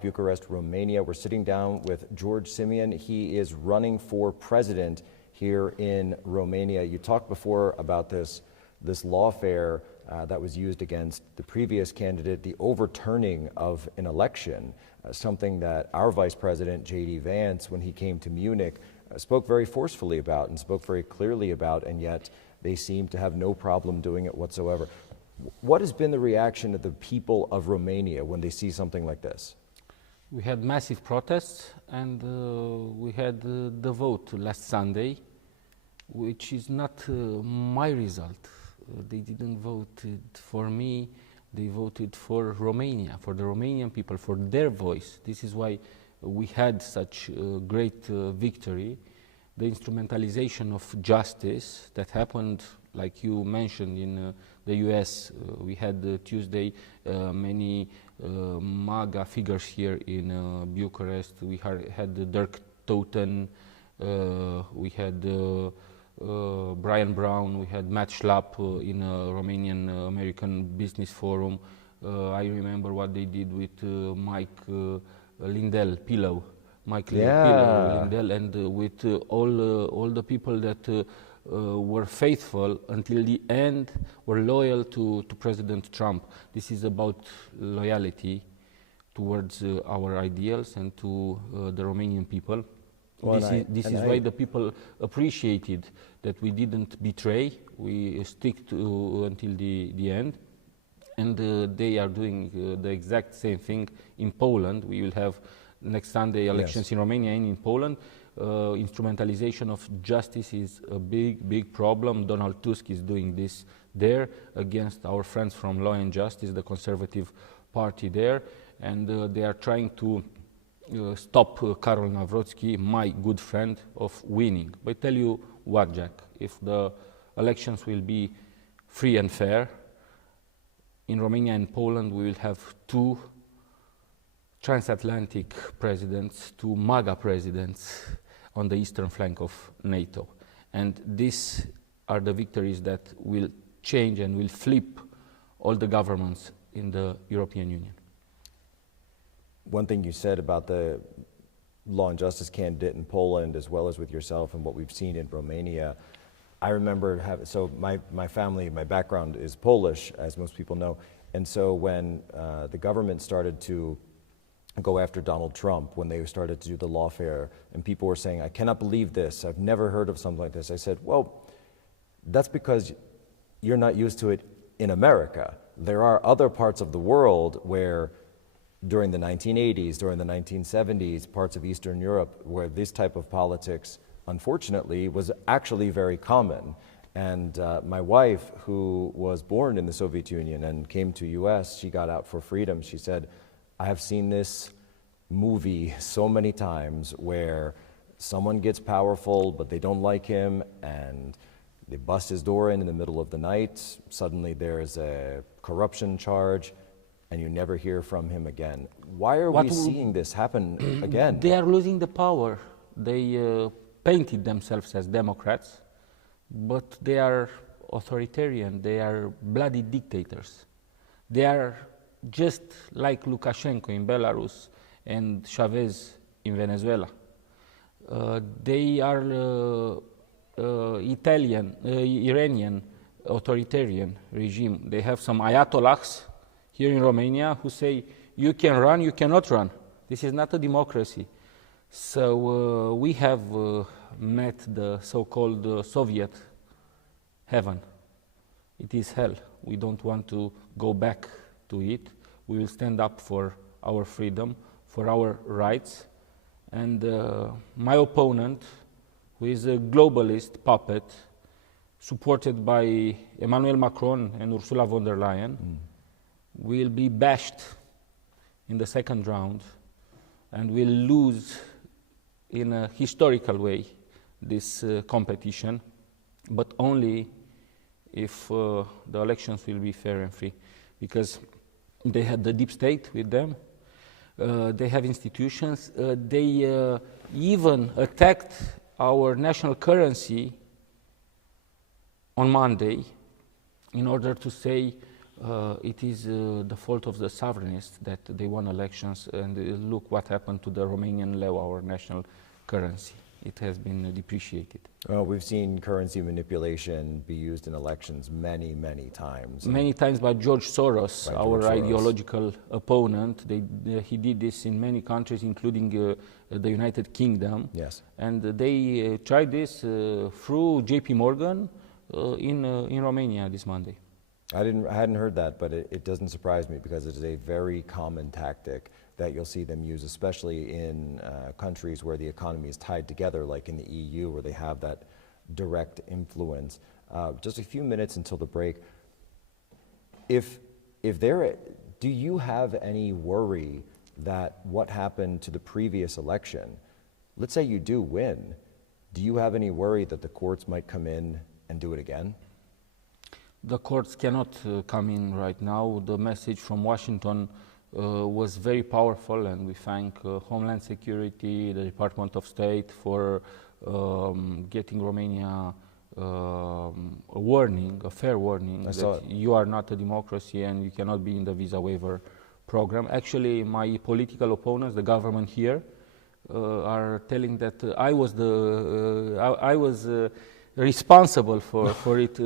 Bucharest, Romania. We're sitting down with George Simion. He is running for president here in Romania. You talked before about this lawfare that was used against the previous candidate, the overturning of an election, something that our Vice President, J.D. Vance, when he came to Munich, spoke very forcefully about and spoke very clearly about, and yet they seem to have no problem doing it whatsoever. What has been the reaction of the people of Romania when they see something like this? We had massive protests, and we had the vote last Sunday, which is not my result. They didn't vote for me, they voted for Romania, for the Romanian people, for their voice. This is why we had such a great victory. The instrumentalization of justice that happened, like you mentioned, in the US. We had Tuesday many MAGA figures here in Bucharest. We had Dirk Toten, we had Brian Brown, we had Matt Schlapp in a Romanian American Business Forum. I remember what they did with Mike Lindell, Pillow. Mike Lindell, and with all the people that were faithful until the end, were loyal to President Trump. This is about loyalty towards our ideals and to the Romanian people. Well, this is why the people appreciated that we didn't betray, we stick to until the end. And they are doing the exact same thing in Poland. We will have next Sunday elections in Romania and in Poland. Instrumentalization of justice is a big problem. Donald Tusk is doing this there against our friends from Law and Justice, the Conservative Party there, and they are trying to stop Karol Nawrocki, my good friend, of winning. But I tell you what, Jack, if the elections will be free and fair, in Romania and Poland we will have two transatlantic presidents, two MAGA presidents on the eastern flank of NATO. And these are the victories that will change and will flip all the governments in the European Union. One thing you said about the Law and Justice candidate in Poland, as well as with yourself and what we've seen in Romania, I remember so my family, my background is Polish, as most people know, and so when the government started to go after Donald Trump, when they started to do the lawfare, and people were saying, I cannot believe this, I've never heard of something like this. I said, well, that's because you're not used to it in America. There are other parts of the world where during the 1980s, during the 1970s, parts of Eastern Europe, where this type of politics, unfortunately, was actually very common. And my wife, who was born in the Soviet Union and came to US, she got out for freedom. She said, I have seen this movie so many times where someone gets powerful, but they don't like him, and they bust his door in the middle of the night. Suddenly there's a corruption charge, and you never hear from him again. Why are we seeing this happen again? They are losing the power. They painted themselves as Democrats, but they are authoritarian. They are bloody dictators. They are just like Lukashenko in Belarus and Chavez in Venezuela. They are Iranian authoritarian regime. They have some ayatollahs here in Romania who say, you can run, you cannot run. This is not a democracy. So we have met the so-called Soviet heaven. It is hell. We don't want to go back to it. We will stand up for our freedom, for our rights. And my opponent, who is a globalist puppet, supported by Emmanuel Macron and Ursula von der Leyen, will be bashed in the second round and will lose in a historical way this competition, but only if the elections will be fair and free, because they had the deep state with them, they have institutions, they even attacked our national currency on Monday in order to say it is the fault of the sovereignists that they won elections, and look what happened to the Romanian leu, our national currency. It has been depreciated. Well, we've seen currency manipulation be used in elections many, many times. Many times by George Soros, our Soros. ideological opponent. He did this in many countries, including the United Kingdom. Yes. And they tried this through JP Morgan in Romania this Monday. I hadn't heard that, but it doesn't surprise me because it is a very common tactic that you'll see them use, especially in countries where the economy is tied together, like in the EU, where they have that direct influence. Just a few minutes until the break. Do you have any worry that what happened to the previous election, let's say you do win, do you have any worry that the courts might come in and do it again? The courts cannot come in right now. The message from Washington was very powerful, and we thank Homeland Security, the Department of State for getting Romania a warning, a fair warning, that you are not a democracy and you cannot be in the visa waiver program. Actually, my political opponents, the government here, are telling that I was responsible for it.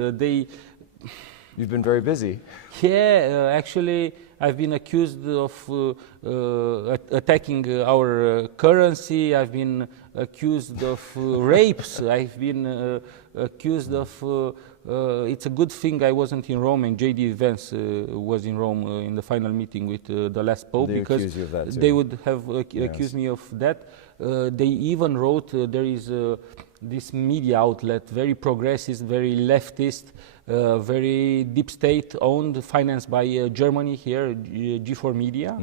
You've been very busy. Yeah, actually, I've been accused of attacking our currency. I've been accused of rapes. I've been accused of. It's a good thing I wasn't in Rome, and J.D. Vance was in Rome in the final meeting with the last pope, because they would have accused me of that. They even wrote, there is this media outlet, very progressist, very leftist, very deep state owned, financed by Germany here, G4 Media,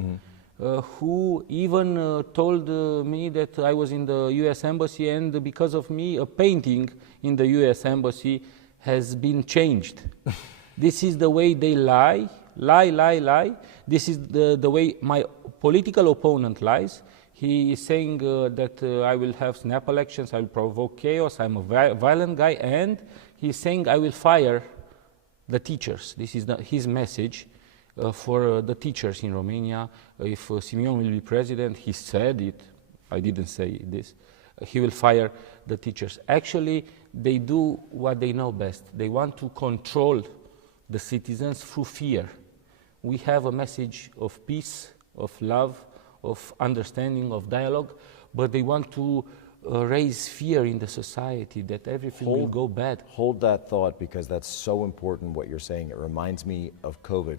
who even told me that I was in the US Embassy, and because of me, a painting in the US Embassy has been changed. This is the way they lie. This is the way my political opponent lies. He is saying that I will have snap elections, I will provoke chaos, I'm a violent guy, and he's saying I will fire the teachers. This is his message for the teachers in Romania. If Simion will be president, he said it, I didn't say this, he will fire the teachers. Actually, they do what they know best. They want to control the citizens through fear. We have a message of peace, of love, of understanding, of dialogue, but they want to raise fear in the society that everything will go bad. Hold that thought, because that's so important what you're saying. It reminds me of COVID.